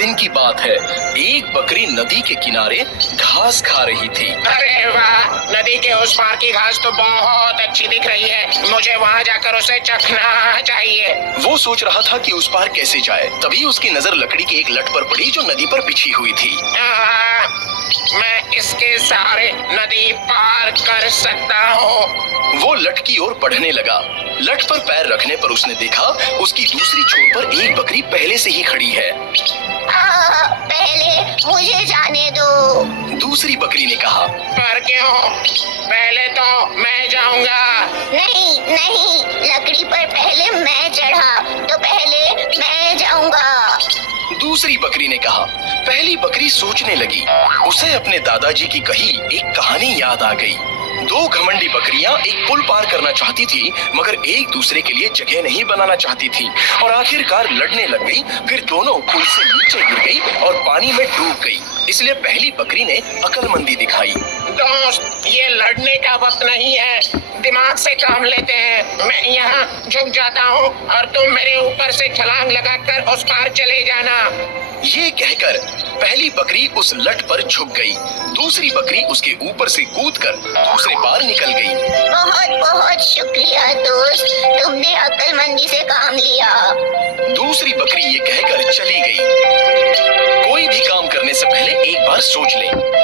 दिन की बात है। एक बकरी नदी के किनारे घास खा रही थी। अरे वाह, नदी के उस पार की घास तो बहुत अच्छी दिख रही है। मुझे वहाँ जाकर उसे चखना चाहिए। वो सोच रहा था कि उस पार कैसे जाए। तभी उसकी नजर लकड़ी के एक लट पर पड़ी जो नदी पर बिछी हुई थी। मैं इसके सहारे नदी पार कर सकता हूँ। वो लट की ओर बढ़ने लगा। लट पर पैर रखने पर उसने देखा उसकी दूसरी छोर पर एक बकरी पहले से ही खड़ी है। पहले मुझे जाने दो। दूसरी बकरी ने कहा। पर क्यों? पहले तो मैं जाऊंगा। नहीं नहीं, लकड़ी पर पहले मैं चढ़ा तो पहले मैं जाऊंगा। दूसरी बकरी ने कहा। पहली बकरी सोचने लगी। उसे अपने दादाजी की कही एक कहानी याद आ गई। दो घमंडी बकरियां एक पुल पार करना चाहती थी, मगर एक दूसरे के लिए जगह नहीं बनाना चाहती थी और आखिरकार लड़ने लग गई। फिर दोनों पुल से नीचे गिर गई और पानी में डूब गई। इसलिए पहली बकरी ने अक्लमंदी दिखाई। दोस्त, ये लड़ने का वक्त नहीं है, दिमाग से काम लेते हैं। मैं यहाँ झुक जाता हूँ और तुम मेरे ऊपर से छलांग लगाकर उस पार चले जाना। ये कहकर पहली बकरी उस लट पर झुक गई। दूसरी बकरी उसके ऊपर से कूदकर दूसरे पार निकल गई। बहुत बहुत शुक्रिया दोस्त, तुमने अक्लमंदी से काम लिया। दूसरी बकरी ये कहकर चली गई। कोई भी काम करने से पहले एक बार सोच ले।